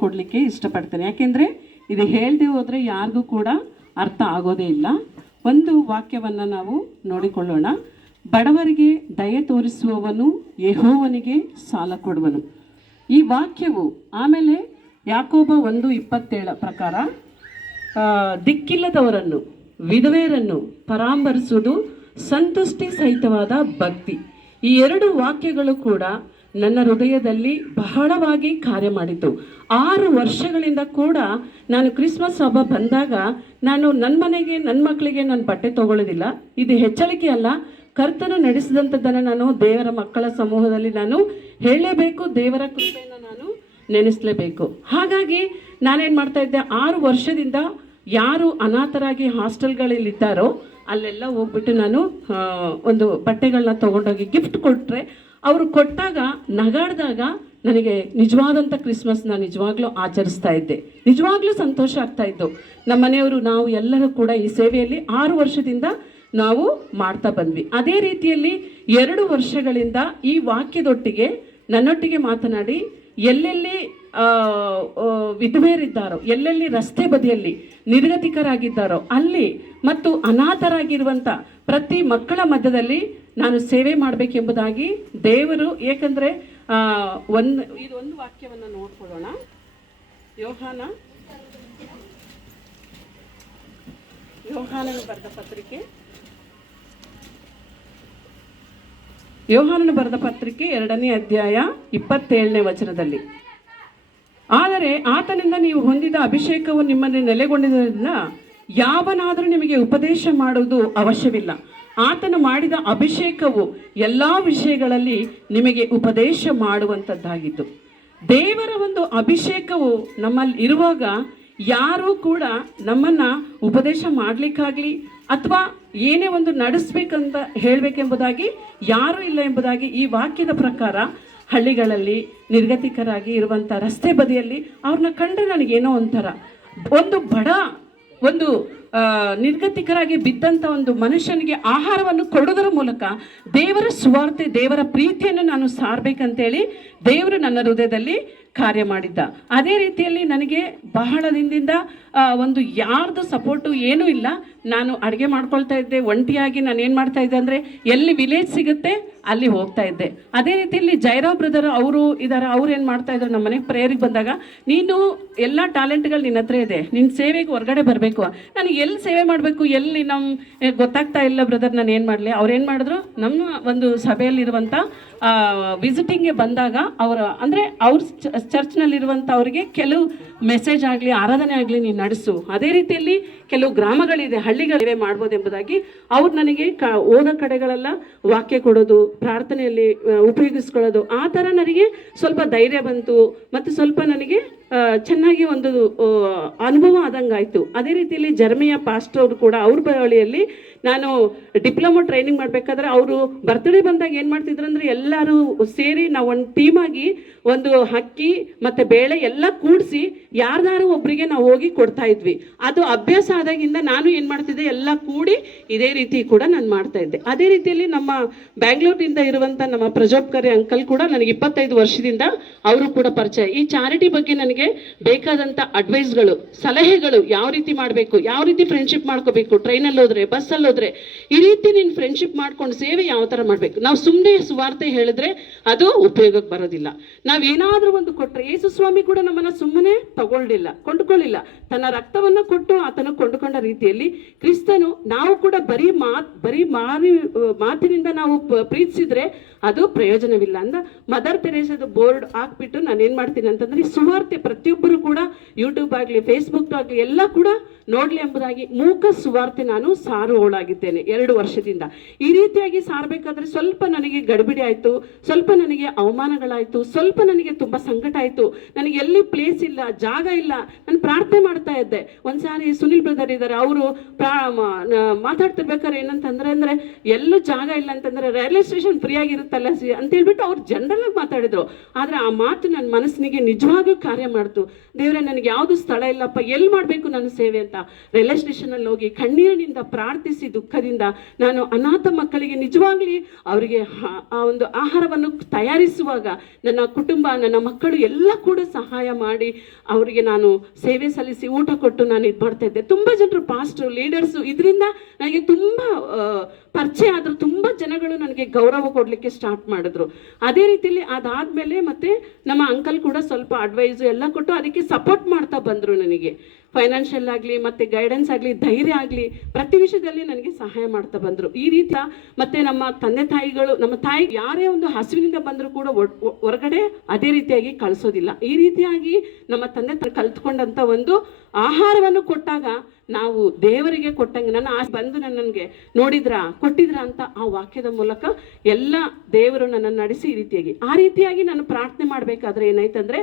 ಕೊಡಲಿಕ್ಕೆ ಇಷ್ಟಪಡ್ತೇನೆ. ಯಾಕೆಂದರೆ ಇದು ಹೇಳದೆ ಹೋದರೆ ಯಾರಿಗೂ ಕೂಡ ಅರ್ಥ ಆಗೋದೇ ಇಲ್ಲ. ಒಂದು ವಾಕ್ಯವನ್ನು ನಾವು ನೋಡಿಕೊಳ್ಳೋಣ. ಬಡವರಿಗೆ ದಯೆ ತೋರಿಸುವವನು ಯಹೋವನಿಗೆ ಸಾಲ ಕೊಡುವನು. ಈ ವಾಕ್ಯವು ಆಮೇಲೆ ಯಾಕೋಬ ಒಂದು ಇಪ್ಪತ್ತೇಳ ಪ್ರಕಾರ ದಿಕ್ಕಿಲ್ಲದವರನ್ನು, ವಿಧವೆಯರನ್ನು ಪರಾಮರಿಸುವುದು ಸಂತುಷ್ಟಿ ಸಹಿತವಾದ ಭಕ್ತಿ. ಈ ಎರಡು ವಾಕ್ಯಗಳು ಕೂಡ ನನ್ನ ಹೃದಯದಲ್ಲಿ ಬಹಳವಾಗಿ ಕಾರ್ಯ ಮಾಡಿತು. ಆರು ವರ್ಷಗಳಿಂದ ಕೂಡ ನಾನು ಕ್ರಿಸ್ಮಸ್ ಹಬ್ಬ ಬಂದಾಗ ನಾನು ನನ್ನ ಮನೆಗೆ ನನ್ನ ಮಕ್ಕಳಿಗೆ ನಾನು ಬಟ್ಟೆ ತಗೊಳ್ಳೋದಿಲ್ಲ. ಇದು ಹೆಚ್ಚಳಿಕೆ ಅಲ್ಲ, ಕರ್ತನು ನಡೆಸಿದಂಥದ್ದನ್ನು ನಾನು ದೇವರ ಮಕ್ಕಳ ಸಮೂಹದಲ್ಲಿ ನಾನು ಹೇಳಲೇಬೇಕು, ದೇವರ ಕೃಪೆಯನ್ನು ನಾನು ನೆನೆಸಲೇಬೇಕು. ಹಾಗಾಗಿ ನಾನೇನು ಮಾಡ್ತಾ ಇದ್ದೆ, ಆರು ವರ್ಷದಿಂದ ಯಾರು ಅನಾಥರಾಗಿ ಹಾಸ್ಟೆಲ್ಗಳಲ್ಲಿದ್ದಾರೋ ಅಲ್ಲೆಲ್ಲ ಹೋಗ್ಬಿಟ್ಟು ನಾನು ಒಂದು ಬಟ್ಟೆಗಳನ್ನ ತೊಗೊಂಡೋಗಿ ಗಿಫ್ಟ್ ಕೊಟ್ಟರೆ ಅವರು ಕೊಟ್ಟಾಗ, ನಗಾಡಿದಾಗ ನನಗೆ ನಿಜವಾದಂಥ ಕ್ರಿಸ್ಮಸ್ನ ನಿಜವಾಗ್ಲೂ ಆಚರಿಸ್ತಾ ಇದ್ದೆ. ನಿಜವಾಗ್ಲೂ ಸಂತೋಷ ಆಗ್ತಾ ಇತ್ತು ನಮ್ಮ ಮನೆಯವರು ನಾವು ಎಲ್ಲರೂ ಕೂಡ ಈ ಸೇವೆಯಲ್ಲಿ ಆರು ವರ್ಷದಿಂದ ನಾವು ಮಾಡ್ತಾ ಬಂದ್ವಿ. ಅದೇ ರೀತಿಯಲ್ಲಿ ಎರಡು ವರ್ಷಗಳಿಂದ ಈ ವಾಕ್ಯದೊಟ್ಟಿಗೆ ನನ್ನೊಟ್ಟಿಗೆ ಮಾತನಾಡಿ ಎಲ್ಲೆಲ್ಲಿ ವಿಧವೆಯರಿದ್ದಾರೋ ಎಲ್ಲೆಲ್ಲಿ ರಸ್ತೆ ಬದಿಯಲ್ಲಿ ನಿರ್ಗತಿಕರಾಗಿದ್ದಾರೋ, ಅಲ್ಲಿ ಮತ್ತು ಅನಾಥರಾಗಿರುವಂಥ ಪ್ರತಿ ಮಕ್ಕಳ ಮಧ್ಯದಲ್ಲಿ ನಾನು ಸೇವೆ ಮಾಡಬೇಕೆಂಬುದಾಗಿ ದೇವರು ಏಕೆಂದರೆ ಒಂದು ಇದು ಒಂದು ವಾಕ್ಯವನ್ನು ನೋಡ್ಕೊಳ್ಳೋಣ. ಯೋಹಾನ. ಯೋಹಾನನ ಬರೆದ ಪತ್ರಿಕೆ. ಯೋಹಾನನು ಬರೆದ ಪತ್ರಿಕೆ ಎರಡನೇ ಅಧ್ಯಾಯ ಇಪ್ಪತ್ತೇಳನೇ ವಚನದಲ್ಲಿ. ಆದರೆ ಆತನಿಂದ ನೀವು ಹೊಂದಿದ ಅಭಿಷೇಕವು ನಿಮ್ಮನ್ನು ನೆಲೆಗೊಂಡಿದ್ದರಿಂದ ಯಾವನಾದರೂ ನಿಮಗೆ ಉಪದೇಶ ಮಾಡುವುದು ಅವಶ್ಯವಿಲ್ಲ. ಆತನು ಮಾಡಿದ ಅಭಿಷೇಕವು ಎಲ್ಲ ವಿಷಯಗಳಲ್ಲಿ ನಿಮಗೆ ಉಪದೇಶ ಮಾಡುವಂಥದ್ದಾಗಿತ್ತು ದೇವರ ಒಂದು ಅಭಿಷೇಕವು ನಮ್ಮಲ್ಲಿ ಇರುವಾಗ ಯಾರೂ ಕೂಡ ನಮ್ಮನ್ನು ಉಪದೇಶ ಮಾಡಲಿಕ್ಕಾಗಲಿ ಅಥವಾ ಏನೇ ಒಂದು ನಡೆಸ್ಬೇಕಂತ ಹೇಳಬೇಕೆಂಬುದಾಗಿ, ಯಾರೂ ಇಲ್ಲ ಎಂಬುದಾಗಿ ಈ ವಾಕ್ಯದ ಪ್ರಕಾರ ಹಳ್ಳಿಗಳಲ್ಲಿ ನಿರ್ಗತಿಕರಾಗಿ ಇರುವಂಥ ರಸ್ತೆ ಬದಿಯಲ್ಲಿ ಅವ್ರನ್ನ ಕಂಡ್ರೆ ನನಗೇನೋ ಒಂಥರ, ಒಂದು ಬಡ ಒಂದು ನಿರ್ಗತಿಕರಾಗಿ ಬಿದ್ದಂಥ ಒಂದು ಮನುಷ್ಯನಿಗೆ ಆಹಾರವನ್ನು ಕೊಡೋದರ ಮೂಲಕ ದೇವರ ಸುವಾರ್ತೆ, ದೇವರ ಪ್ರೀತಿಯನ್ನು ನಾನು ಸಾರಬೇಕಂತೇಳಿ ದೇವರು ನನ್ನ ಹೃದಯದಲ್ಲಿ ಕಾರ್ಯ ಮಾಡಿದ್ದ. ಅದೇ ರೀತಿಯಲ್ಲಿ ನನಗೆ ಬಹಳ ದಿನದಿಂದ ಒಂದು ಯಾರ್ದು ಸಪೋರ್ಟು ಏನೂ ಇಲ್ಲ. ನಾನು ಅಡುಗೆ ಮಾಡ್ಕೊಳ್ತಾ ಇದ್ದೆ. ಒಂಟಿಯಾಗಿ ನಾನು ಏನು ಮಾಡ್ತಾ ಇದ್ದೆ ಅಂದರೆ, ಎಲ್ಲಿ ವಿಲೇಜ್ ಸಿಗುತ್ತೆ, ಅಲ್ಲಿ ಹೋಗ್ತಾ ಇದ್ದೆ. ಅದೇ ರೀತಿಯಲ್ಲಿ ಜೈರಾವ್ ಬ್ರದರ್ ಅವರು ಇದ್ದಾರೆ ಅವ್ರು ಏನು ಮಾಡ್ತಾ ಇದ್ರು, ನಮ್ಮ ಮನೆಗೆ ಪ್ರೇಯರಿಗೆ ಬಂದಾಗ, ನೀನು ಎಲ್ಲ ಟ್ಯಾಲೆಂಟ್ಗಳು ನಿನ್ನ ಹತ್ರ ಇದೆ. ನಿನ್ನ ಸೇವೆಗೆ ಹೊರಗಡೆ ಬರಬೇಕು. ನಾನು ಎಲ್ಲಿ ಸೇವೆ ಮಾಡಬೇಕು, ಎಲ್ಲಿ ನಮ್ಮ ಗೊತ್ತಾಗ್ತಾ ಇಲ್ಲ ಬ್ರದರ್, ನಾನು ಏನು ಮಾಡಲಿ. ಅವ್ರು ಏನು ಮಾಡಿದ್ರು, ನಮ್ಮ ಒಂದು ಸಭೆಯಲ್ಲಿರುವಂಥ ವಿಸಿಟಿಂಗ್ಗೆ ಬಂದಾಗ, ಅವರ, ಅಂದರೆ ಅವ್ರ ಚರ್ಚ್ನಲ್ಲಿರುವಂಥ ಅವರಿಗೆ ಕೆಲವು ಮೆಸೇಜ್ ಆಗಲಿ, ಆರಾಧನೆ ಆಗಲಿ ನೀನು ನಡೆಸು. ಅದೇ ರೀತಿಯಲ್ಲಿ ಕೆಲವು ಗ್ರಾಮಗಳಿದೆ, ಹಳ್ಳಿಗಳಿವೆ ಮಾಡ್ಬೋದು ಎಂಬುದಾಗಿ ಅವ್ರು ನನಗೆ ಕ, ಓದೋ ಕಡೆಗಳೆಲ್ಲ ವಾಕ್ಯ ಕೊಡೋದು, ಪ್ರಾರ್ಥನೆಯಲ್ಲಿ ಉಪಯೋಗಿಸ್ಕೊಳ್ಳೋದು, ಆ ಥರ ನನಗೆ ಸ್ವಲ್ಪ ಧೈರ್ಯ ಬಂತು ಮತ್ತು ಸ್ವಲ್ಪ ನನಗೆ ಚೆನ್ನಾಗಿ ಒಂದು ಅನುಭವ ಆದಂಗಾಯಿತು. ಅದೇ ರೀತಿಯಲ್ಲಿ ಜರ್ಮಿಯ ಪಾಸ್ಟ್ ಕೂಡ ಅವ್ರ ಬಳಿಯಲ್ಲಿ ನಾನು ಡಿಪ್ಲೊಮೊ ಟ್ರೈನಿಂಗ್ ಮಾಡಬೇಕಾದ್ರೆ ಅವರು ಬರ್ತ್ಡೇ ಬಂದಾಗ ಏನು ಮಾಡ್ತಿದ್ರು ಅಂದರೆ ಎಲ್ಲರೂ ಸೇರಿ ನಾವು ಒಂದು ಟೀಮಾಗಿ ಒಂದು ಅಕ್ಕಿ ಮತ್ತು ಬೇಳೆ ಎಲ್ಲ ಕೂಡಿಸಿ ಯಾರ್ದಾರು ಒಬ್ಬರಿಗೆ ನಾವು ಹೋಗಿ ಕೊಡ್ತಾ ಇದ್ವಿ. ಅದು ಅಭ್ಯಾಸ ಆದಾಗಿಂದ ನಾನು ಏನು ಮಾಡ್ತಿದ್ದೆ, ಎಲ್ಲ ಕೂಡಿ ಇದೇ ರೀತಿ ಕೂಡ ನಾನು ಮಾಡ್ತಾ ಇದ್ದೆ. ಅದೇ ರೀತಿಯಲ್ಲಿ ನಮ್ಮ ಬ್ಯಾಂಗ್ಳೂರಿನಿಂದ ಇರುವಂಥ ನಮ್ಮ ಪ್ರಜೋಪಕಾರಿ ಅಂಕಲ್ ಕೂಡ ನನಗೆ ಇಪ್ಪತ್ತೈದು ವರ್ಷದಿಂದ ಅವರು ಕೂಡ ಪರಿಚಯ. ಈ ಚಾರಿಟಿ ಬಗ್ಗೆ ನನಗೆ ಬೇಕಾದಂಥ ಅಡ್ವೈಸ್ಗಳು, ಸಲಹೆಗಳು ಯಾವ ರೀತಿ ಮಾಡಬೇಕು, ಯಾವ ರೀತಿ ಫ್ರೆಂಡ್ಶಿಪ್ ಮಾಡ್ಕೋಬೇಕು ಟ್ರೈನಲ್ಲಿ ಹೋದ್ರೆ ಬಸ್ಸಲ್ಲಿ ಹೋದ್ರೆ, ಈ ರೀತಿ ನೀನು ಫ್ರೆಂಡ್ಶಿಪ್ ಮಾಡ್ಕೊಂಡು ಸೇವೆ ಯಾವ ಥರ ಮಾಡಬೇಕು? ನಾವು ಸುಮ್ಮನೆ ಸುವಾರ್ತೆ ಹೇಳಿದ್ರೆ ಅದು ಉಪಯೋಗಕ್ಕೆ ಬರೋದಿಲ್ಲ. ನಾವು ಏನಾದರೂ ಒಂದು ಕೊಟ್ಟರೆ ಯೇಸು ಸ್ವಾಮಿ ಕೂಡ ನಮ್ಮನ್ನು ಸುಮ್ಮನೆ ತಗೊಳ್ಳಿಲ್ಲ, ಕೊಂಡುಕೊಳ್ಳಿಲ್ಲ. ತನ್ನ ರಕ್ತವನ್ನು ಕೊಟ್ಟು ಆತನು ಕೊಂಡುಕೊಂಡ ರೀತಿಯಲ್ಲಿ ಕ್ರಿಸ್ತನು ನಾವು ಕೂಡ ಬರೀ ಮಾತ್, ಬರೀ ಮಾರಿ ಮಾತಿನಿಂದ ನಾವು ಪ್ರೀತಿಸಿದ್ರೆ ಅದು ಪ್ರಯೋಜನವಿಲ್ಲ ಅಂದ. ಮದರ್ ತೆರೇಸದ ಬೋರ್ಡ್ ಹಾಕ್ಬಿಟ್ಟು ನಾನು ಏನು ಮಾಡ್ತೀನಿ ಅಂತಂದ್ರೆ ಈ ಸುವಾರ್ತೆ ಪ್ರತಿಯೊಬ್ಬರು ಕೂಡ ಯೂಟ್ಯೂಬ್ ಆಗಲಿ, ಫೇಸ್ಬುಕ್ ಆಗಲಿ ಎಲ್ಲ ಕೂಡ ನೋಡಲಿ ಎಂಬುದಾಗಿ ಮೂಕ ಸುವಾರ್ತೆ ನಾನು ಸಾರುವವಳಾಗಿದ್ದೇನೆ ಎರಡು ವರ್ಷದಿಂದ. ಈ ರೀತಿಯಾಗಿ ಸಾರಬೇಕಾದ್ರೆ ಸ್ವಲ್ಪ ನನಗೆ ಗಡಿಬಿಡಿ ಆಯಿತು, ಸ್ವಲ್ಪ ನನಗೆ ಅವಮಾನಗಳಾಯಿತು, ಸ್ವಲ್ಪ ನನಗೆ ತುಂಬ ಸಂಕಟ ನನಗೆ ಎಲ್ಲಿ ಪ್ಲೇಸ್ ಇಲ್ಲ, ಜಾಗ ಇಲ್ಲ. ನಾನು ಪ್ರಾರ್ಥನೆ ಮಾಡ್ತಾ ಇದ್ದೆ. ಒಂದ್ಸಾರಿ ಸುನಿಲ್ ಬ್ರದರ್ ಇದ್ದಾರೆ. ಅವರು ಮಾತಾಡ್ತಿರ್ಬೇಕಾದ್ರೆ ಏನಂತಂದ್ರೆ, ಅಂದ್ರೆ ಎಲ್ಲೂ ಜಾಗ ಇಲ್ಲ ಅಂತಂದ್ರೆ ರೈಲ್ವೆ ಸ್ಟೇಷನ್ ಫ್ರೀ ಆಗಿರುತ್ತಲ್ಲ ಸಿ ಅಂತ ಹೇಳ್ಬಿಟ್ಟು ಅವ್ರು ಜನರಲ್ ಆಗಿ ಮಾತಾಡಿದ್ರು. ಆದ್ರೆ ಆ ಮಾತು ನನ್ನ ಮನಸ್ಸಿನಿಗೆ ನಿಜವಾಗೂ ಕಾರ್ಯ ಮಾಡ್ತು. ದೇವ್ರೆ, ನನಗೆ ಯಾವುದು ಸ್ಥಳ ಇಲ್ಲಪ್ಪ ಎಲ್ಲಿ ಮಾಡಬೇಕು ನನ್ನ ಸೇವೆ ಅಂತ. ರೈಲ್ವೆ ಸ್ಟೇಷನಲ್ಲಿ ಹೋಗಿ ಕಣ್ಣೀರಿನಿಂದ ಪ್ರಾರ್ಥಿಸಿ ದುಃಖದಿಂದ ನಾನು ಅನಾಥ ಮಕ್ಕಳಿಗೆ ನಿಜವಾಗ್ಲಿ ಅವರಿಗೆ ಆ ಒಂದು ಆಹಾರವನ್ನು ತಯಾರಿಸುವಾಗ ನನ್ನ ಕುಟುಂಬ, ನನ್ನ ಮಕ್ಕಳು ಎಲ್ಲ ಕೂಡ ಸಹಾಯ ಮಾಡಿ ಅವರಿಗೆ ನಾನು ಸೇವೆ ಸಲ್ಲಿಸಿ ಊಟ ಕೊಟ್ಟು ನಾನು ಇದು ಮಾಡ್ತಾ ಇದ್ದೆ. ತುಂಬ ಜನರು ಪಾಸ್ಟ್ರು ಲೀಡರ್ಸು ಇದರಿಂದ ನನಗೆ ತುಂಬ ಪರಿಚಯ ಆದರೂ ತುಂಬ ಜನಗಳು ನನಗೆ ಗೌರವ ಕೊಡಲಿಕ್ಕೆ ಸ್ಟಾರ್ಟ್ ಮಾಡಿದ್ರು. ಅದೇ ರೀತಿಯಲ್ಲಿ ಅದಾದಮೇಲೆ ಮತ್ತೆ ನಮ್ಮ ಅಂಕಲ್ ಕೂಡ ಸ್ವಲ್ಪ ಅಡ್ವೈಸು ಎಲ್ಲ ಕೊಟ್ಟು ಅದಕ್ಕೆ ಸಪೋರ್ಟ್ ಮಾಡ್ತಾ ಬಂದರು ನನಗೆ. ಫೈನಾನ್ಷಿಯಲ್ ಆಗಲಿ, ಮತ್ತು ಗೈಡೆನ್ಸ್ ಆಗಲಿ, ಧೈರ್ಯ ಆಗಲಿ, ಪ್ರತಿ ವಿಷಯದಲ್ಲಿ ನನಗೆ ಸಹಾಯ ಮಾಡ್ತಾ ಬಂದರು. ಈ ರೀತಿ ಮತ್ತು ನಮ್ಮ ತಂದೆ ತಾಯಿಗಳು, ನಮ್ಮ ತಾಯಿ ಯಾರೇ ಒಂದು ಹಸುವಿನಿಂದ ಬಂದರೂ ಕೂಡ ಹೊರಗಡೆ ಅದೇ ರೀತಿಯಾಗಿ ಕಳಿಸೋದಿಲ್ಲ. ಈ ರೀತಿಯಾಗಿ ನಮ್ಮ ತಂದೆ ತಾಯಿ ಕಲ್ತ್ಕೊಂಡಂಥ ಒಂದು ಆಹಾರವನ್ನು ಕೊಟ್ಟಾಗ ನಾವು ದೇವರಿಗೆ ಕೊಟ್ಟಂಗೆ, ನನ್ನ ಆಸೆ ಬಂದು ನನಗೆ ನೋಡಿದ್ರಾ, ಕೊಟ್ಟಿದ್ರಾ ಅಂತ ಆ ವಾಕ್ಯದ ಮೂಲಕ ಎಲ್ಲ ದೇವರು ನನ್ನನ್ನು ನಡೆಸಿ ಈ ರೀತಿಯಾಗಿ. ಆ ರೀತಿಯಾಗಿ ನಾನು ಪ್ರಾರ್ಥನೆ ಮಾಡಬೇಕಾದ್ರೆ ಏನಾಯ್ತಂದ್ರೆ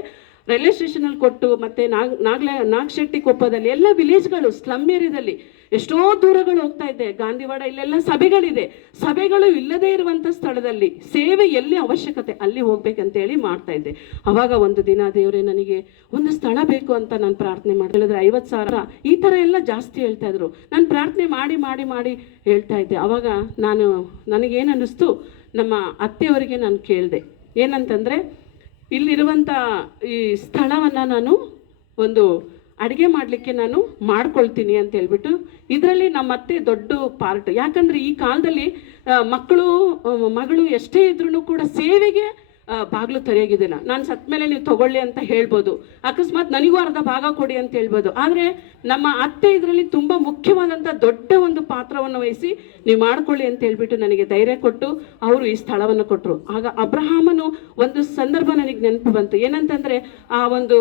ರೈಲ್ವೆ ಸ್ಟೇಷನಲ್ಲಿ ಕೊಟ್ಟು ಮತ್ತೆ ನಾಗ್, ನಾಗ್ಲೆ, ನಾಗಶೆಟ್ಟಿ ಕೊಪ್ಪದಲ್ಲಿ ಎಲ್ಲ ವಿಲೇಜ್ಗಳು ಸ್ಲಮ್ ಏರಿಯಾದಲ್ಲಿ ಎಷ್ಟೋ ದೂರಗಳು ಹೋಗ್ತಾ ಇದೆ. ಗಾಂಧಿವಾಡ ಇಲ್ಲೆಲ್ಲ ಸಭೆಗಳಿದೆ. ಸಭೆಗಳು ಇಲ್ಲದೇ ಇರುವಂಥ ಸ್ಥಳದಲ್ಲಿ ಸೇವೆ ಎಲ್ಲಿ ಅವಶ್ಯಕತೆ ಅಲ್ಲಿ ಹೋಗ್ಬೇಕಂತೇಳಿ ಮಾಡ್ತಾ ಇದ್ದೆ. ಅವಾಗ ಒಂದು ದಿನ ದೇವರೇ ನನಗೆ ಒಂದು ಸ್ಥಳ ಬೇಕು ಅಂತ ನಾನು ಪ್ರಾರ್ಥನೆ ಮಾಡಿ ಹೇಳಿದ್ರೆ ಐವತ್ತು ಸಾವಿರ. ಈ ಥರ ಎಲ್ಲ ಜಾಸ್ತಿ ಹೇಳ್ತಾ ಇದ್ರು. ನಾನು ಪ್ರಾರ್ಥನೆ ಮಾಡಿ ಮಾಡಿ ಮಾಡಿ ಹೇಳ್ತಾ ಇದ್ದೆ. ಅವಾಗ ನಾನು ನನಗೇನು ಅನ್ನಿಸ್ತು ನಮ್ಮ ಅತ್ತೆಯವರಿಗೆ ನಾನು ಕೇಳಿದೆ. ಏನಂತಂದರೆ ಇಲ್ಲಿರುವಂಥ ಈ ಸ್ಥಳವನ್ನು ನಾನು ಒಂದು ಅಡುಗೆ ಮಾಡಲಿಕ್ಕೆ ನಾನು ಮಾಡ್ಕೊಳ್ತೀನಿ ಅಂತ ಹೇಳ್ಬಿಟ್ಟು ಇದರಲ್ಲಿ ನಮ್ಮ ಅತ್ತೆ ದೊಡ್ಡ ಪಾರ್ಟ್ ಯಾಕಂದರೆ ಈ ಕಾಲದಲ್ಲಿ ಮಕ್ಕಳು ಮಗಳು ಎಷ್ಟೇ ಇದ್ರೂ ಕೂಡ ಸೇವೆಗೆ ಬಾಗಿಲು ತೆರೆಯೋಗಿದ್ದಿಲ್ಲ ನಾನು ಸತ್ತ ಮೇಲೆ ನೀವು ತಗೊಳ್ಳಿ ಅಂತ ಹೇಳ್ಬೋದು. ಅಕಸ್ಮಾತ್ ನನಗೂ ಅರ್ಧ ಭಾಗ ಕೊಡಿ ಅಂತ ಹೇಳ್ಬೋದು. ಆದರೆ ನಮ್ಮ ಅತ್ತೆ ಇದರಲ್ಲಿ ತುಂಬ ಮುಖ್ಯವಾದಂಥ ದೊಡ್ಡ ಒಂದು ಪಾತ್ರವನ್ನು ವಹಿಸಿ ನೀವು ಮಾಡ್ಕೊಳ್ಳಿ ಅಂತ ಹೇಳ್ಬಿಟ್ಟು ನನಗೆ ಧೈರ್ಯ ಕೊಟ್ಟು ಅವರು ಈ ಸ್ಥಳವನ್ನು ಕೊಟ್ಟರು ಆಗ ಅಬ್ರಹಾಮನು ಒಂದು ಸಂದರ್ಭ ನನಗೆ ನೆನಪು ಬಂತು. ಏನಂತಂದರೆ ಆ ಒಂದು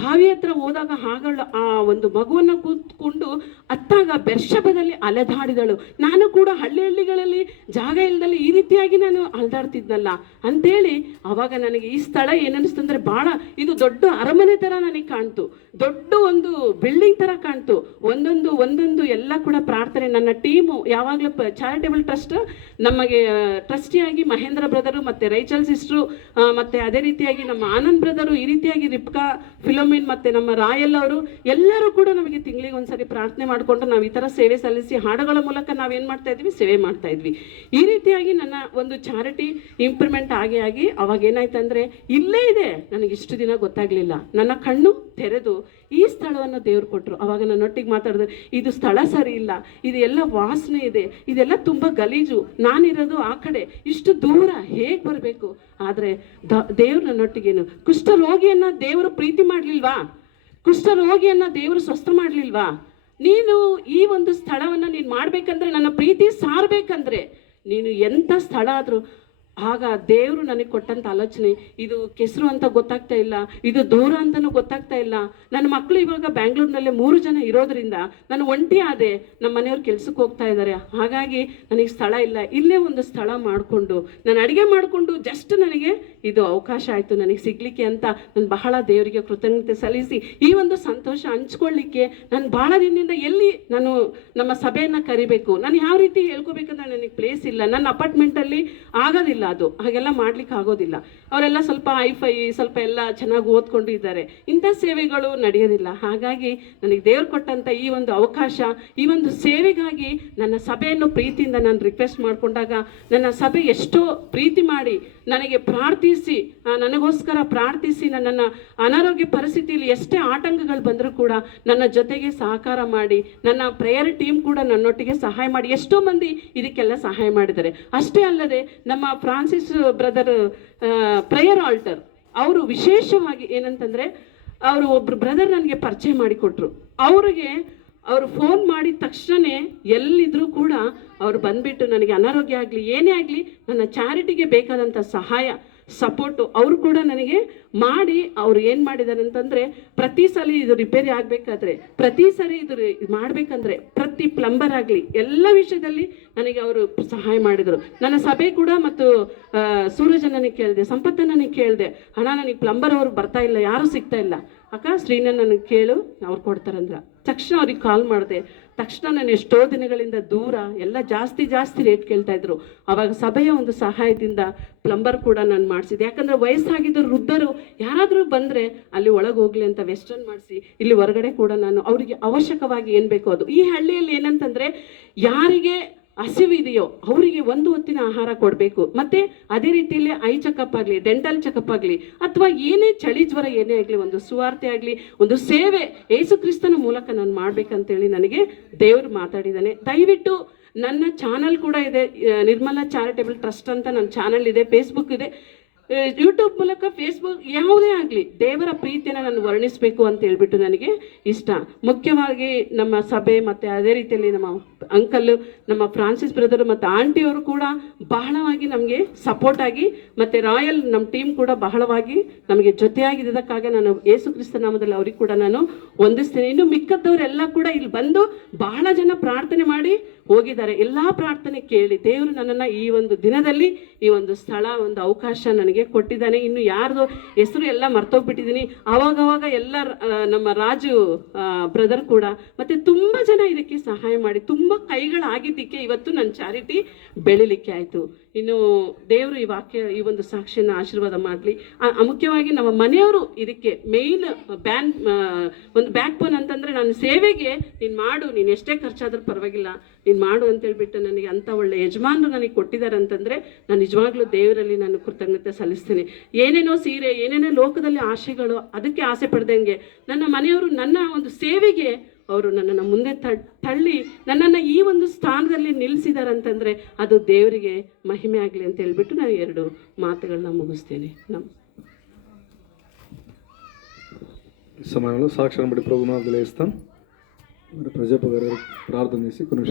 ಬಾವಿ ಹತ್ರ ಹೋದಾಗ ಹಾಗಳು ಆ ಒಂದು ಮಗುವನ್ನು ಕೂತ್ಕೊಂಡು ಅತ್ತಾಗ ಬೆರ್ಷಭದಲ್ಲಿ ಅಲೆದಾಡಿದಳು. ನಾನು ಕೂಡ ಹಳ್ಳಿ ಹಳ್ಳಿಗಳಲ್ಲಿ ಜಾಗ ಇಲ್ದಲ್ಲಿ ಈ ರೀತಿಯಾಗಿ ನಾನು ಅಲ್ದಾಡ್ತಿದ್ನಲ್ಲ, ಅಂತೇಳಿ ಅವಾಗ ನನಗೆ ಈ ಸ್ಥಳ ಏನನ್ನಿಸ್ತಂದ್ರೆ ಭಾಳ ಇದು ದೊಡ್ಡ ಅರಮನೆ ಥರ ನನಗೆ ಕಾಣ್ತು. ದೊಡ್ಡ ಒಂದು ಬಿಲ್ಡಿಂಗ್ ಥರ ಕಾಣ್ತು. ಒಂದೊಂದು ಒಂದೊಂದು ಎಲ್ಲ ಕೂಡ ಪ್ರಾರ್ಥನೆ. ನನ್ನ ಟೀಮು ಯಾವಾಗಲೂ ಚಾರಿಟೇಬಲ್ ಟ್ರಸ್ಟ್ ನಮಗೆ ಟ್ರಸ್ಟಿಯಾಗಿ ಮಹೇಂದ್ರ ಬ್ರದರು ಮತ್ತು ರೈಚಲ್ ಸಿಸ್ಟ್ರು ಮತ್ತು ಅದೇ ರೀತಿಯಾಗಿ ನಮ್ಮ ಆನಂದ್ ಬ್ರದರು ಈ ರೀತಿಯಾಗಿ ರಿಪ್ಕಾ ಫಿಲೋಮಿನ್, ಮತ್ತು ನಮ್ಮ ರಾಯಲ್ ಅವರು ಎಲ್ಲರೂ ಕೂಡ ನಮಗೆ ತಿಂಗಳಿಗೆ ಒಂದ್ಸರಿ ಪ್ರಾರ್ಥನೆ ಮಾಡಿಕೊಂಡು ನಾವು ಈ ಥರ ಸೇವೆ ಸಲ್ಲಿಸಿ ಹಾಡುಗಳ ಮೂಲಕ ನಾವೇನು ಮಾಡ್ತಾ ಇದ್ವಿ? ಸೇವೆ ಮಾಡ್ತಾ ಇದ್ವಿ. ಈ ರೀತಿಯಾಗಿ ನನ್ನ ಒಂದು ಚಾರಿಟಿ ಇಂಪ್ರೂವ್ಮೆಂಟ್ ಆಗಿ ಆಗಿ ಅವಾಗ ಏನಾಯ್ತಂದ್ರೆ ಇಲ್ಲೇ ಇದೆ. ನನಗೆ ಇಷ್ಟು ದಿನ ಗೊತ್ತಾಗಲಿಲ್ಲ. ನನ್ನ ಕಣ್ಣು ತೆರೆದು ಈ ಸ್ಥಳವನ್ನು ದೇವ್ರು ಕೊಟ್ಟರು ಅವಾಗ ನನ್ನೊಟ್ಟಿಗೆ ಮಾತಾಡಿದ್ರೆ, ಇದು ಸ್ಥಳ ಸರಿ ಇಲ್ಲ. ಇದು ಎಲ್ಲ ವಾಸನೆ ಇದೆ. ಇದೆಲ್ಲ ತುಂಬ ಗಲೀಜು. ನಾನಿರೋದು ಆ ಕಡೆ. ಇಷ್ಟು ದೂರ ಹೇಗೆ ಬರಬೇಕು? ಆದರೆ ದ, ದೇವ್ರು ನನ್ನೊಟ್ಟಿಗೇನು ಕುಷ್ಠರೋಗಿಯನ್ನು ದೇವರು ಪ್ರೀತಿ ಮಾಡಲಿಲ್ವಾ? ಕುಷ್ಠರೋಗಿಯನ್ನ ದೇವರು ಸ್ವಸ್ಥ ಮಾಡಲಿಲ್ವಾ? ನೀನು ಈ ಒಂದು ಸ್ಥಳವನ್ನು ನೀನು ಮಾಡಬೇಕಂದ್ರೆ, ನನ್ನ ಪ್ರೀತಿ ಸಾರಬೇಕಂದ್ರೆ ನೀನು ಎಂಥ ಸ್ಥಳ ಆದರೂ ಆಗ ದೇವರು ನನಗೆ ಕೊಟ್ಟಂಥ ಆಲೋಚನೆ, ಇದು ಕೆಸರು ಅಂತ ಗೊತ್ತಾಗ್ತಾ ಇಲ್ಲ, ಇದು ದೂರ ಅಂತಲೂ ಗೊತ್ತಾಗ್ತಾ ಇಲ್ಲ. ನನ್ನ ಮಕ್ಕಳು ಇವಾಗ ಬ್ಯಾಂಗ್ಳೂರಿನಲ್ಲೇ ಮೂರು ಜನ ಇರೋದ್ರಿಂದ ನಾನು ಒಂಟಿ ಆದೆ, ನಮ್ಮ ಮನೆಯವ್ರು ಕೆಲ್ಸಕ್ಕೆ ಹೋಗ್ತಾ ಇದ್ದಾರೆ ಹಾಗಾಗಿ ನನಗೆ ಸ್ಥಳ ಇಲ್ಲ. ಇಲ್ಲೇ ಒಂದು ಸ್ಥಳ ಮಾಡಿಕೊಂಡು, ನಾನು ಅಡುಗೆ ಮಾಡಿಕೊಂಡು ಜಸ್ಟ್ ನನಗೆ ಇದು ಅವಕಾಶ ಆಯಿತು, ನನಗೆ ಸಿಗಲಿಕ್ಕೆ ಅಂತ ನಾನು ಬಹಳ ದೇವರಿಗೆ ಕೃತಜ್ಞತೆ ಸಲ್ಲಿಸಿ, ಈ ಒಂದು ಸಂತೋಷ ಹಂಚ್ಕೊಳ್ಳಿಕ್ಕೆ ನಾನು ಬಹಳ ದಿನದಿಂದ ಎಲ್ಲಿ ನಾನು ನಮ್ಮ ಸಭೆಯನ್ನು ಕರಿಬೇಕು, ನಾನು ಯಾವ ರೀತಿ ಹೇಳ್ಕೋಬೇಕಂದ್ರೆ ನನಗೆ ಪ್ಲೇಸ್ ಇಲ್ಲ, ನನ್ನ ಅಪಾರ್ಟ್ಮೆಂಟಲ್ಲಿ ಆಗೋದಿಲ್ಲ. ಅದು. ಹಾಗೆಲ್ಲ ಮಾಡ್ಲಿಕ್ಕೆ ಆಗೋದಿಲ್ಲ. ಅವರೆಲ್ಲ ಸ್ವಲ್ಪ ಐಫೈ ಸ್ವಲ್ಪ ಎಲ್ಲ ಚೆನ್ನಾಗಿ ಓದ್ಕೊಂಡು ಇದ್ದಾರೆ ಇಂಥ ಸೇವೆಗಳು ನಡೆಯೋದಿಲ್ಲ. ಹಾಗಾಗಿ ನನಗೆ ದೇವ್ರು ಕೊಟ್ಟಂಥ ಈ ಒಂದು ಅವಕಾಶ, ಈ ಒಂದು ಸೇವೆಗಾಗಿ ನನ್ನ ಸಭೆಯನ್ನು ಪ್ರೀತಿಯಿಂದ ನಾನು ರಿಕ್ವೆಸ್ಟ್ ಮಾಡಿಕೊಂಡಾಗ ನನ್ನ ಸಭೆ ಎಷ್ಟೋ ಪ್ರೀತಿ ಮಾಡಿ ನನಗೆ ಪ್ರಾರ್ಥಿಸಿ ನನಗೋಸ್ಕರ ಪ್ರಾರ್ಥಿಸಿ, ನನ್ನನ್ನು ಅನಾರೋಗ್ಯ ಪರಿಸ್ಥಿತಿಯಲ್ಲಿ ಎಷ್ಟೇ ಆತಂಕಗಳು ಬಂದರೂ ಕೂಡ ನನ್ನ ಜೊತೆಗೆ ಸಹಕಾರ ಮಾಡಿ, ನನ್ನ ಪ್ರೇಯರ್ ಟೀಮ್ ಕೂಡ ನನ್ನೊಟ್ಟಿಗೆ ಸಹಾಯ ಮಾಡಿ. ಎಷ್ಟೋ ಮಂದಿ ಇದಕ್ಕೆಲ್ಲ ಸಹಾಯ ಮಾಡಿದ್ದಾರೆ. ಅಷ್ಟೇ ಅಲ್ಲದೆ ನಮ್ಮ ಫ್ರಾನ್ಸಿಸ್ ಬ್ರದರ್ ಪ್ರೇಯರ್ ಆಲ್ಟರ್, ಅವರು ವಿಶೇಷವಾಗಿ ಏನಂತಂದರೆ, ಅವರು ಒಬ್ರು ಬ್ರದರ್ ನನಗೆ ಪರಿಚಯ ಮಾಡಿಕೊಟ್ರು. ಅವರಿಗೆ ಅವರು ಫೋನ್ ಮಾಡಿದ ತಕ್ಷಣನೇ ಎಲ್ಲಿದ್ರೂ ಕೂಡ ಅವ್ರು ಬಂದ್ಬಿಟ್ಟು ನನಗೆ ಅನಾರೋಗ್ಯ ಆಗಲಿ, ಏನೇ ಆಗಲಿ, ನನ್ನ ಚಾರಿಟಿಗೆ ಬೇಕಾದಂಥ ಸಹಾಯ ಸಪೋರ್ಟು ಅವರು ಕೂಡ ನನಗೆ ಮಾಡಿ ಅವ್ರು ಏನು ಮಾಡಿದ್ದಾರೆ ಅಂತಂದರೆ ಪ್ರತಿ ಸಲ ಇದು ರಿಪೇರಿ ಆಗಬೇಕಾದ್ರೆ ಪ್ರತಿ ಸರಿ ಇದು ಮಾಡಬೇಕಂದ್ರೆ ಪ್ರತಿ ಪ್ಲಂಬರ್ ಆಗಲಿ ಎಲ್ಲ ವಿಷಯದಲ್ಲಿ ನನಗೆ ಅವರು ಸಹಾಯ ಮಾಡಿದರು. ನನ್ನ ಸಭೆ ಕೂಡ ಮತ್ತು ಆ, ಸೂರಜ ನನಗೆ ಕೇಳಿದೆ ಸಂಪತ್ತ ನನಗೆ ಕೇಳಿದೆ ಹಣ ನನಗೆ ಪ್ಲಂಬರ್ ಅವರು ಬರ್ತಾ ಇಲ್ಲ ಯಾರೂ ಸಿಗ್ತಾ ಇಲ್ಲ. ಅಕ್ಕ ಶ್ರೀನ ನನಗೆ ಕೇಳು ಅವ್ರು ಕೊಡ್ತಾರಂದ್ರ. ತಕ್ಷಣ ಅವ್ರಿಗೆ ಕಾಲ್ ಮಾಡಿದೆ ತಕ್ಷಣ ನಾನು ಎಷ್ಟೋ ದಿನಗಳಿಂದ ದೂರ ಎಲ್ಲ ಜಾಸ್ತಿ ಜಾಸ್ತಿ ರೇಟ್ ಕೇಳ್ತಾ ಇದ್ರು. ಅವಾಗ ಸಭೆಯ ಒಂದು ಸಹಾಯದಿಂದ ಪ್ಲಂಬರ್ ಕೂಡ ನಾನು ಮಾಡಿಸಿದೆ ಯಾಕಂದ್ರೆ ವಯಸ್ಸಾಗಿದ್ದ ವೃದ್ಧರು ಯಾರಾದರೂ ಬಂದರೆ ಅಲ್ಲಿ ಒಳಗೆ ಹೋಗ್ಲಿ ಅಂತ ವೆಸ್ಟರ್ನ್ ಮಾಡಿಸಿ, ಇಲ್ಲಿ ಹೊರಗಡೆ ಕೂಡ ನಾನು ಅವರಿಗೆ ಅವಶ್ಯಕವಾಗಿ ಏನು ಬೇಕೋ ಅದು. ಈ ಹಳ್ಳಿಯಲ್ಲಿ ಏನಂತಂದರೆ ಯಾರಿಗೆ ಹಸಿವಿದೆಯೋ ಅವರಿಗೆ ಒಂದು ಹೊತ್ತಿನ ಆಹಾರ ಕೊಡಬೇಕು. ಮತ್ತೆ ಅದೇ ರೀತಿಯಲ್ಲಿ ಐ ಚೆಕಪ್ ಆಗಲಿ ಡೆಂಟಲ್ ಚೆಕಪ್ ಆಗಲಿ, ಅಥವಾ ಏನೇ ಚಳಿ ಜ್ವರ ಏನೇ ಆಗಲಿ, ಒಂದು ಸುವಾರ್ತೆ ಆಗಲಿ, ಒಂದು ಸೇವೆ ಏಸು ಕ್ರಿಸ್ತನ ಮೂಲಕ ನಾನು ಮಾಡಬೇಕಂತೇಳಿ ನನಗೆ ದೇವರು ಮಾತಾಡಿದ್ದಾನೆ. ದಯವಿಟ್ಟು ನನ್ನ ಚಾನಲ್ ಕೂಡ ಇದೆ ನಿರ್ಮಲಾ ಚಾರಿಟೇಬಲ್ ಟ್ರಸ್ಟ್ ಅಂತ ನನ್ನ ಚಾನಲ್ ಇದೆ ಫೇಸ್ಬುಕ್ ಇದೆ. ಯೂಟ್ಯೂಬ್ ಮೂಲಕ ಫೇಸ್ಬುಕ್ ಯಾವುದೇ ಆಗಲಿ ದೇವರ ಪ್ರೀತಿಯನ್ನು ನಾನು ವರ್ಣಿಸಬೇಕು ಅಂತ ಹೇಳ್ಬಿಟ್ಟು ನನಗೆ ಇಷ್ಟ. ಮುಖ್ಯವಾಗಿ ನಮ್ಮ ಸಭೆ ಮತ್ತು ಅದೇ ರೀತಿಯಲ್ಲಿ ನಮ್ಮ ಅಂಕಲ್ ನಮ್ಮ ಫ್ರಾನ್ಸಿಸ್ ಬ್ರದರ್ ಮತ್ತು ಆಂಟಿಯವರು ಕೂಡ ಬಹಳವಾಗಿ ನಮಗೆ ಸಪೋರ್ಟ್ ಆಗಿ ಮತ್ತು ರಾಯಲ್ ನಮ್ಮ ಟೀಮ್ ಕೂಡ ಬಹಳವಾಗಿ ನಮಗೆ ಜೊತೆಯಾಗಿದ್ದಕ್ಕಾಗಿ ನಾನು ಯೇಸು ಕ್ರಿಸ್ತ ನಾಮದಲ್ಲಿ ಅವ್ರಿಗೆ ಕೂಡ ನಾನು ಹೊಂದಿಸ್ತೀನಿ ಇನ್ನು ಮಿಕ್ಕದ್ದವರೆಲ್ಲ ಕೂಡ ಇಲ್ಲಿ ಬಂದು ಬಹಳ ಜನ ಪ್ರಾರ್ಥನೆ ಮಾಡಿ ಹೋಗಿದ್ದಾರೆ. ಎಲ್ಲ ಪ್ರಾರ್ಥನೆ ಕೇಳಿ ದೇವರು ನನ್ನನ್ನು ಈ ಒಂದು ದಿನದಲ್ಲಿ ಈ ಒಂದು ಸ್ಥಳ, ಒಂದು ಅವಕಾಶ ನನಗೆ ಕೊಟ್ಟಿದ್ದಾನೆ. ಇನ್ನು ಯಾರ್ದು ಹೆಸರು ಎಲ್ಲ ಮರ್ತೋಗ್ಬಿಟ್ಟಿದ್ದೀನಿ ಅವಾಗವಾಗ ಎಲ್ಲ ನಮ್ಮ ರಾಜು ಬ್ರದರ್ ಕೂಡ ಮತ್ತೆ ತುಂಬ ಜನ ಇದಕ್ಕೆ ಸಹಾಯ ಮಾಡಿ, ತುಂಬ ಕೈಗಳಾಗಿದ್ದಕ್ಕೆ ಇವತ್ತು ನನ್ನ ಚಾರಿಟಿ ಬೆಳಿಲಿಕ್ಕೆ ಆಯಿತು. ಇನ್ನು ದೇವರು ಈ ವಾಕ್ಯ, ಈ ಒಂದು ಸಾಕ್ಷಿಯನ್ನ ಆಶೀರ್ವಾದ ಮಾಡಲಿ. ಮುಖ್ಯವಾಗಿ ನಮ್ಮ ಮನೆಯವರು ಇದಕ್ಕೆ ಮೇನ್ ಬ್ಯಾನ್ ಒಂದು ಬ್ಯಾಕ್ ಬೋನ್ ಅಂತಂದ್ರೆ ನಾನು ಸೇವೆಗೆ ನೀನು ಮಾಡು, ನೀನು ಎಷ್ಟೇ ಖರ್ಚಾದ್ರೂ ಪರವಾಗಿಲ್ಲ. ನೀನು ಮಾಡು ಅಂತ ಹೇಳ್ಬಿಟ್ಟು ನನಗೆ ಅಂಥ ಒಳ್ಳೆ ಯಜಮಾನರು ನನಗೆ ಕೊಟ್ಟಿದ್ದಾರೆ ಅಂತಂದರೆ ನಾನು ನಿಜವಾಗ್ಲೂ ದೇವರಲ್ಲಿ ನಾನು ಕೃತಜ್ಞತೆ ಸಲ್ಲಿಸ್ತೀನಿ ಏನೇನೋ ಸೀರೆ ಏನೇನೋ ಲೋಕದಲ್ಲಿ ಆಸೆಗಳು ಅದಕ್ಕೆ ಆಸೆ ಪಡ್ದಂಗೆ ನನ್ನ ಮನೆಯವರು ನನ್ನ ಒಂದು ಸೇವೆಗೆ ಅವರು ನನ್ನನ್ನು ಮುಂದೆ ತ ತಳ್ಳಿ ನನ್ನನ್ನು ಈ ಒಂದು ಸ್ಥಾನದಲ್ಲಿ ನಿಲ್ಲಿಸಿದ್ದಾರೆ ಅಂತಂದರೆ ಅದು ದೇವರಿಗೆ ಮಹಿಮೆ ಆಗಲಿ ಅಂತ ಹೇಳ್ಬಿಟ್ಟು ನಾನು ಎರಡು ಮಾತುಗಳನ್ನ ಮುಗಿಸ್ತೇನೆ ನಮ್ಮ ఈ సమయంలో సాక్షరం బట్టి ప్రభునాథ్ లేస్తాం మరి ప్రజాపగారు ప్రార్థన చేసి కొన్ని